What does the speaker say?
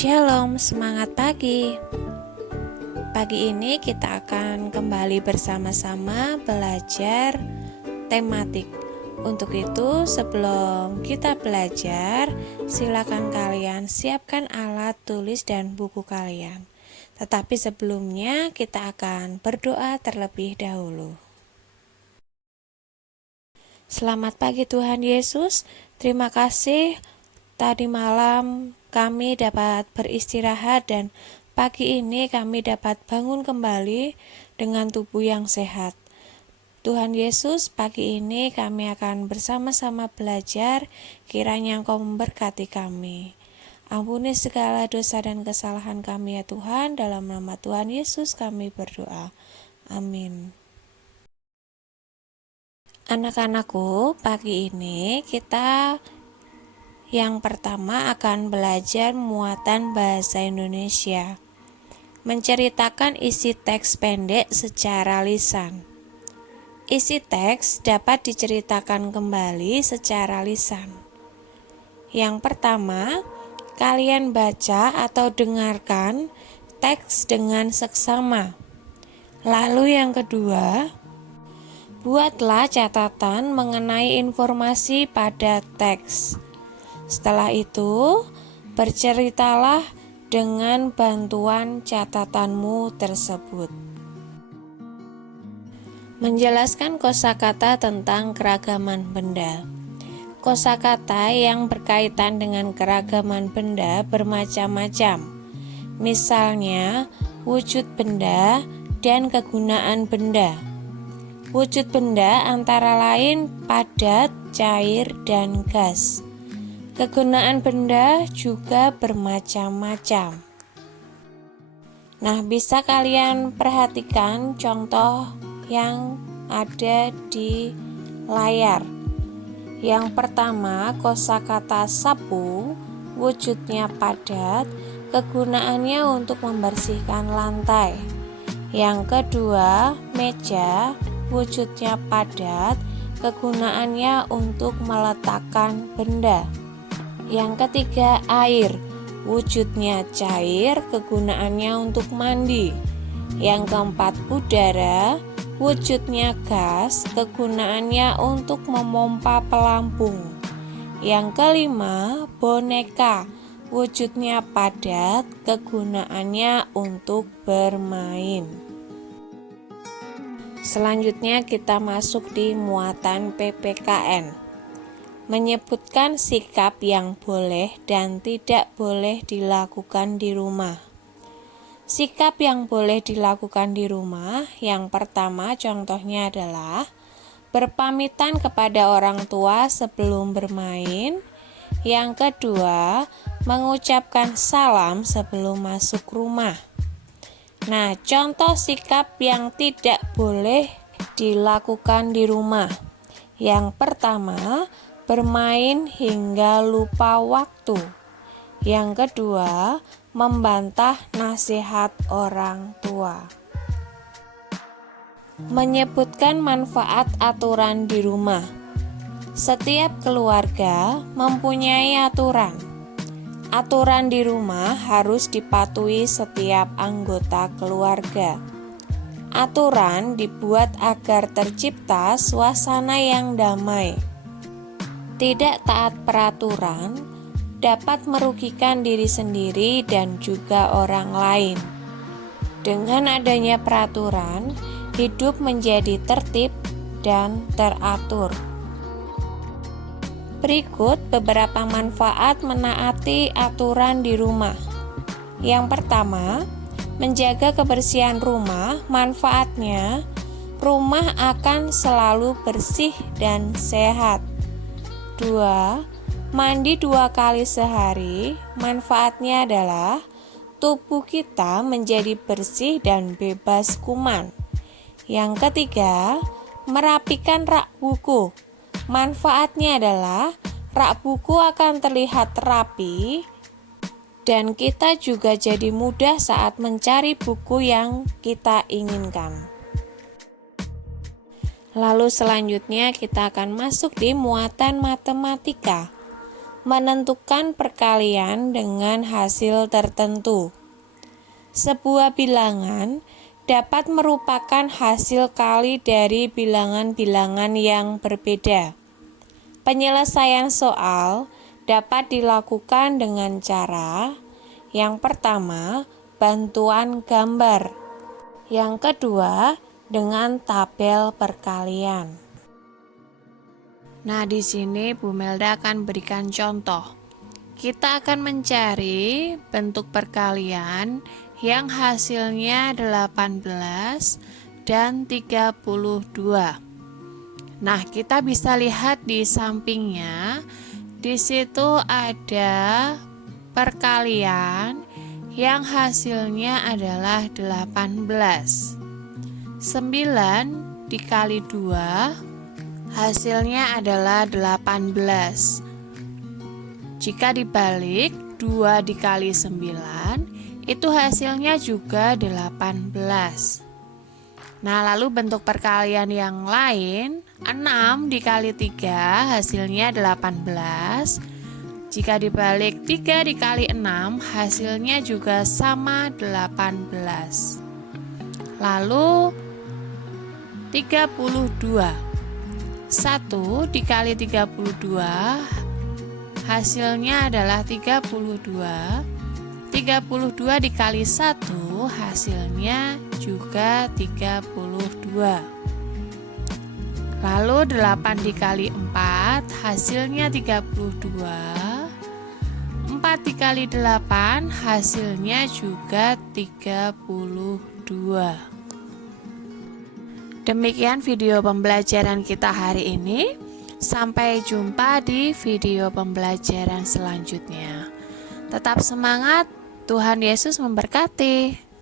Shalom, semangat pagi. Pagi ini kita akan kembali bersama-sama belajar tematik. Untuk itu, sebelum kita belajar, silakan kalian siapkan alat tulis dan buku kalian. Tetapi sebelumnya kita akan berdoa terlebih dahulu. Selamat pagi Tuhan Yesus, terima kasih tadi malam kami dapat beristirahat dan pagi ini kami dapat bangun kembali dengan tubuh yang sehat. Tuhan Yesus, pagi ini kami akan bersama-sama belajar, kiranya Engkau memberkati kami. Ampuni segala dosa dan kesalahan kami ya Tuhan, dalam nama Tuhan Yesus kami berdoa. Amin. Anak-anakku, pagi ini kita yang pertama akan belajar muatan bahasa Indonesia. Menceritakan isi teks pendek secara lisan. Isi teks dapat diceritakan kembali secara lisan. Yang pertama, kalian baca atau dengarkan teks dengan seksama. Lalu yang kedua, buatlah catatan mengenai informasi pada teks. Setelah itu, berceritalah dengan bantuan catatanmu tersebut. Menjelaskan kosakata tentang keragaman benda. Kosakata yang berkaitan dengan keragaman benda bermacam-macam. Misalnya, wujud benda dan kegunaan benda. Wujud benda antara lain padat, cair, dan gas. Kegunaan benda juga bermacam-macam. Nah, bisa kalian perhatikan contoh yang ada di layar. Yang pertama, kosakata sapu, wujudnya padat, kegunaannya untuk membersihkan lantai. Yang kedua, meja, wujudnya padat, kegunaannya untuk meletakkan benda. Yang ketiga, air, wujudnya cair, kegunaannya untuk mandi. Yang keempat, udara, wujudnya gas, kegunaannya untuk memompa pelampung. Yang kelima, boneka, wujudnya padat, kegunaannya untuk bermain. Selanjutnya kita masuk di muatan PPKN. Menyebutkan sikap yang boleh dan tidak boleh dilakukan di rumah. Sikap yang boleh dilakukan di rumah, yang pertama contohnya adalah berpamitan kepada orang tua sebelum bermain. Yang kedua, mengucapkan salam sebelum masuk rumah. Nah, contoh sikap yang tidak boleh dilakukan di rumah. Yang pertama, bermain hingga lupa waktu. Yang kedua, membantah nasihat orang tua. Menyebutkan manfaat aturan di rumah. Setiap keluarga mempunyai aturan. Aturan di rumah harus dipatuhi setiap anggota keluarga. Aturan dibuat agar tercipta suasana yang damai. Tidak taat peraturan dapat merugikan diri sendiri dan juga orang lain. Dengan adanya peraturan, hidup menjadi tertib dan teratur. Berikut beberapa manfaat menaati aturan di rumah. Yang pertama, menjaga kebersihan rumah. Manfaatnya, rumah akan selalu bersih dan sehat. 2. Mandi 2 kali sehari. Manfaatnya adalah tubuh kita menjadi bersih dan bebas kuman. Yang ketiga, merapikan rak buku. Manfaatnya adalah rak buku akan terlihat rapi dan kita juga jadi mudah saat mencari buku yang kita inginkan. Lalu selanjutnya kita akan masuk di muatan matematika. menentukan perkalian dengan hasil tertentu. Sebuah bilangan dapat merupakan hasil kali dari bilangan-bilangan yang berbeda. Penyelesaian soal dapat dilakukan dengan cara yang pertama, bantuan gambar. Yang kedua, dengan tabel perkalian. Nah, di sini Bu Melda akan berikan contoh. Kita akan mencari bentuk perkalian yang hasilnya 18 dan 32. Nah, kita bisa lihat di sampingnya, di situ ada perkalian yang hasilnya adalah 18. 9 dikali 2 hasilnya adalah 18. Jika dibalik 2 dikali 9 itu hasilnya juga 18. Nah, lalu bentuk perkalian yang lain, 6 dikali 3 hasilnya 18. Jika dibalik 3 dikali 6 hasilnya juga sama 18. Lalu 32. 1 dikali 32 hasilnya adalah 32. 32 dikali 1 hasilnya juga 32. Lalu 8 dikali 4 hasilnya 32. 4 dikali 8 hasilnya juga 32. Demikian video pembelajaran kita hari ini. Sampai jumpa di video pembelajaran selanjutnya. Tetap semangat, Tuhan Yesus memberkati.